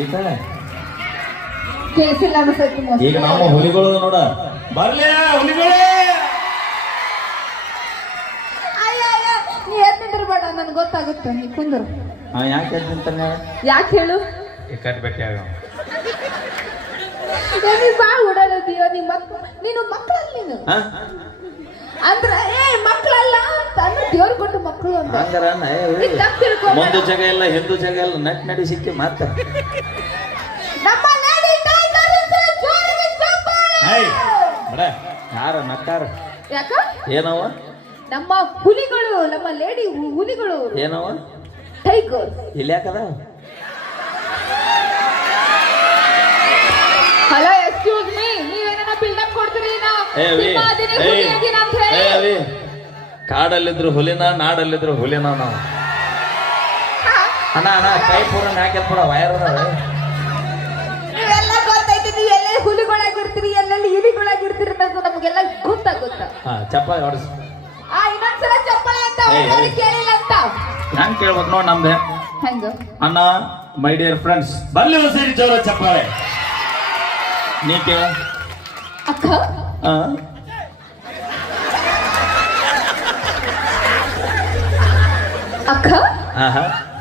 ಈಗ ಕೇಳಿಸಿಲ್ಲ ಅನ್ಸೈತಿ ಈಗ ನಾವು ಹುಲಿಗಳು ನೋಡ ಬರ್ಲೇ ಹುಲಿಗಳು. ನೀ ಎದ್ ನಿಂದಿರ್ಬೇಡ, ನನ್ಗೆ ಗೊತ್ತಾಗುತ್ತೆ. ನೀ ಕುಂದ್ರು. ಯಾಕೆ ಅಂತಾನೆ ಯಾಕೆ ಹೇಳು? ಕಟ್ಬೇಕೆ ನೀ ಬಾ ಓಡಾಡತೀವ. ನೀನು ಮಕ್ಕಳಲ್ಲ. ನೀನು ಅಂದ್ರ ಮಕ್ಕಳಲ್ಲ ತಂದು ದೇವ್ರ ಕೊಟ್ಟು ಮಕ್ಕಳು ಅಂತ ಮುಂದು ಜಾಗ ಇಲ್ಲ ಹಿಂದೂ ಜಾಗ ಇಲ್ಲ ನಟ್ ನಡಿ ಸಿಕ್ಕಿ ಮಾತ ಯಾರ ನಕ್ಕಾರ ಯಾಕ ಏನವ ನಮ್ಮ ಹುಲಿಗಳು, ನಮ್ಮ ಲೇಡಿ ಹುಲಿಗಳು ಏನವ ಟೈಗರ್ ಇಲ್ಲಿ ಯಾಕದ. ಹಲೋ ಎಕ್ಸ್ಕ್ಯೂಸ್ ಮೀ, ನೀವೇನ ಬಿಲ್ಡಪ್ ಕೊಡ್ತೀರಿ? ಕಾಡಲ್ಲಿದ್ರು ಹುಲಿನ, ನಾಡಲ್ಲಿದ್ರು ಹುಲಿನ ನಾವು. ಅಣ್ಣ ಅಣ್ಣ ಕೈ ಪೂರ ಹಾಕಿ ಪೂರ ವೈರ್ ನೀವೆಲ್ಲ ಗೊತ್ತೈತಿ. ನೀವು ಎಲ್ಲೆಲ್ಲಿ ಹುಲಿಗಳಾಗಿರ್ತೀರಿ, ಎಲ್ಲೆಲ್ಲಿ ಇಲಿಗಳಾಗಿರ್ತೀರಿ ಅನ್ನೋದು ನಮಗೆಲ್ಲ ಗೊತ್ತಾಗುತ್ತ. ಚಪ್ಪಾಳೆ ಹೊಡ್ಸ. ಇನ್ನೊಂದ್ಸಲ ಚಪ್ಪಾಳೆ ಅಂತ ಕೇಳಿಲ್ಲ ಅಂತ ಹೆಂಗ್ ಕೇಳ್ಬೇಕು ನೋಡ್ ನಮ್ದೆ. ಹೆಂಗ ಅಣ್ಣ ಮೈ ಡಿಯರ್ ಫ್ರೆಂಡ್ಸ್ ಬರ್ಲಿ ಒಂದು ಸೇರಿ ಜೋರ ಚಪ್ಪಾಳೆ. ನೀ ಕೇಳ ಅಕ್ಕ. ಅಕ್ಕ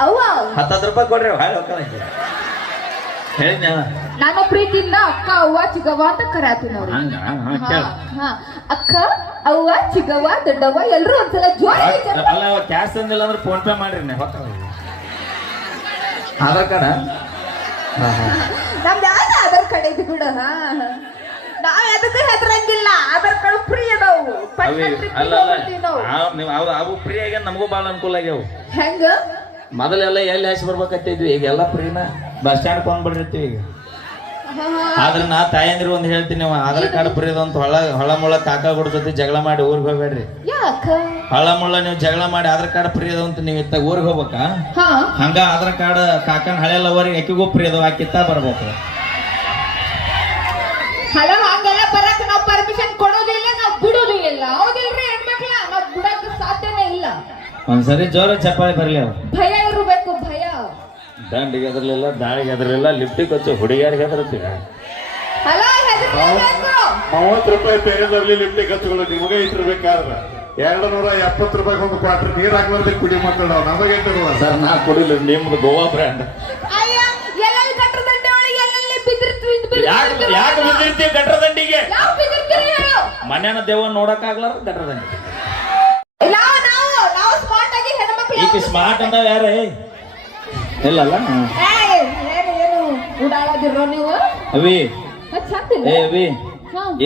ಅವ್ವ 10 ರೂಪಾಯಿ ಕೊಡ್ರಿ ಹೇಳಿದ್ನ. ನಾನು ಪ್ರೀತಿಯಿಂದ ಅಕ್ಕ ಅವ್ವ ಚಿಗವ್ವ ಅಂತ ಕರೆಯತ್ತೀನಿ ಅವ್ರು. ಅಕ್ಕ ಅವ್ವ ಚಿಗವ್ವ ದೊಡ್ಡವ್ವ ಎಲ್ರು ಒಂದ್ಸಲ ಜೋರ. ಅಲ್ಲ ಕ್ಯಾಶ್ ತಂದಿಲ್ಲ ಅಂದ್ರೆ ಫೋನ್ ಪೇ ಮಾಡ್ರಿ. ಆಧಾರ್ ಕಾರ್ಡ್ ನಮ್ದು ಯಾವ್ದು ಆಧಾರ್ ಕಾರ್ಡ್ ಐತಿ ಬಿಡು. ನಾವ್ ಎದಕ್ಕೆ ಹೆದರಂಗಿಲ್ಲ. ಆಧಾರ್ ಕಾರ್ಡ್ ಫ್ರೀ ಅದಾವು. ಅವು ಫ್ರೀ ಆಗ್ಯಾವ, ನಮಗೂ ಭಾಳ ಅನುಕೂಲ ಆಗ್ಯಾವ. ಹೆಂಗ ಮೊದಲೆಲ್ಲ ಎಲ್ಲಿ ಹಸಿ ಬರ್ಬೇಕತ್ತಿದ್ವಿ, ಈಗ ಎಲ್ಲ ಫ್ರೀನ ಬಸ್ ಸ್ಟ್ಯಾಂಡ್ ಕೊಂಡ್ಬಿಟ್ಟಿರ್ತೀವಿ ಈಗ. ಆದ್ರೆ ನಾ ತಾಯಂದ್ರಿ ಒಂದ್ ಹೇಳ್ತೀನಿ, ಆಧಾರ್ ಕಾರ್ಡ್ ಫ್ರೀ ಅಂತ ಹೊಳ ಮುಳ್ಳ ಕಾಕ ಗುಡ ಜೊತೆ ಜಗಳ ಮಾಡಿ ಊರಿಗೆ ಹೋಗ್ಬೇಡ್ರಿ. ಹೊಳ ಮುಳ್ಳ ನೀವು ಜಗಳ ಮಾಡಿ ಆಧಾರ್ ಕಾರ್ಡ್ ಫ್ರೀ ಅದ ಅಂತ ನೀವು ಇತ್ತ ಊರಿಗೆ ಹೋಗ್ಬೇಕಾ? ಹಂಗ ಆಧಾರ್ ಕಾರ್ಡ್ ಕಾಕನ ಹಳೆ ಲವರಿಗೆ ಅಕ್ಕಿಗೂ ಫ್ರೀ ಅದಾವ, ಆಕಿತ್ತ ಬರ್ಬೇಕು. ಹಂಗೆಲ್ಲ ಬರಕ್ ನಾವ್ ಪರ್ಮಿಷನ್ ಕೊಡೋದಿಲ್ಲ, ನಾವ್ ಬಿಡೋದು ಇಲ್ಲ. ಹೌದಿಲ್ರಿ ಹೆಣ್ಮಕ್ಳ? ನಾವ್ ಬಿಡಕ್ ಸಾಧ್ಯನೇ ಇಲ್ಲ. ಒಂದ್ಸರಿ ಜೋರ ಚಪ್ಪಾಳಿ ಬರ್ಲಿ. ಅವ್ರು ಭಯ ಇರ್ಬೇಕು, ಭಯ. ದಂಡಿಗೆ ಎದರ್ಲಿಲ್ಲ, ದಾಳಿಗೆ ಎದರ್ಲಿಲ್ಲ, ಲಿಫ್ಟಿಗೆ ಹಚ್ಚು ಹುಡುಗಿಯಾರಿಗೆ ಹೆದರ್ತೀರ. 30 ರೂಪಾಯಿ ತೆಗೆದಲ್ಲಿ ಲಿಫ್ಟಿಗೆ ಹಚ್ಚುಗಳು ನಿಮಗೆ ಇಟ್ಟಿರ್ಬೇಕಾದ್ರ 270 ರೂಪಾಯಿ ಒಂದು ಕ್ವಾರ್ಟರ್ ನೀರ್ ಹಾಕ್ಲಾರ್ದೆ ಕುಡಿ ಮಾತಾಡ ನಮಗೆ ಸರ್. ನಾ ಕುಡಿಲ್ಲ, ನಿಮ್ದು ಗೋವಾ ಬ್ರ್ಯಾಂಡ್. ಯಾಕೆ ಬಿದ್ದಿರ್ತೀವಿ ಗಟ್ರದಂಡಿಗೆ? ಮನೆಯನ್ನ ದೇವ ನೋಡಕ್ ಆಗ್ಲಾರ ಗಟ್ರದಂಡಿ. ಈಗ ಸ್ಮಾರ್ಟ್ ಅಂತ ಯಾರೇ ಇಲ್ಲಲ್ಲ. ಅವಿ ಅವಿ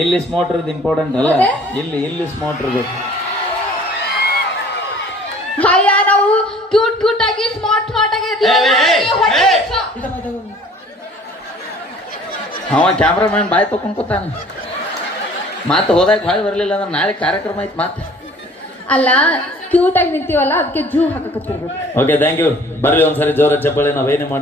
ಇಲ್ಲಿ ಸ್ಮಾರ್ಟ್ ಇರೋದು ಇಂಪಾರ್ಟೆಂಟ್ ಅಲ್ಲ, ಇಲ್ಲಿ ಸ್ಮಾರ್ಟ್ ಇರ್ಬೇಕು. ನಾವು ಕ್ಯೂಟ್ ಕ್ಯೂಟ್ ಆಗಿ ಸ್ಮಾರ್ಟ್ ಸ್ಮಾರ್ಟ್ ಆಗಿ ಅವ ಕ್ಯಾಮ್ರಾಮನ್ ಬಾಯ್ ತಕೊಂಡ್ ಕೂತಾನ. ಮಾತು ಹೋದಾಗ ಭಾಳ ಬರ್ಲಿಲ್ಲ ಅಂದ್ರೆ ನಾಳೆ ಕಾರ್ಯಕ್ರಮ ಐತಿ ಮಾತು. ಅಲ್ಲ ಕ್ಯೂಟ್ ಆಗಿ ನಿಂತೀವಲ್ಲ, ಅದಕ್ಕೆ ಜೂ ಹಾಕಕತ್ತಿರ್ಬೇಕು. Okay thank you. ಬರ್ಲಿ ಒಂದ್ಸರಿ ಜೋರ ಚಪ್ಪಾಳೆ. ನಾವೇನೇ ಮಾಡಿದ್ವಿ.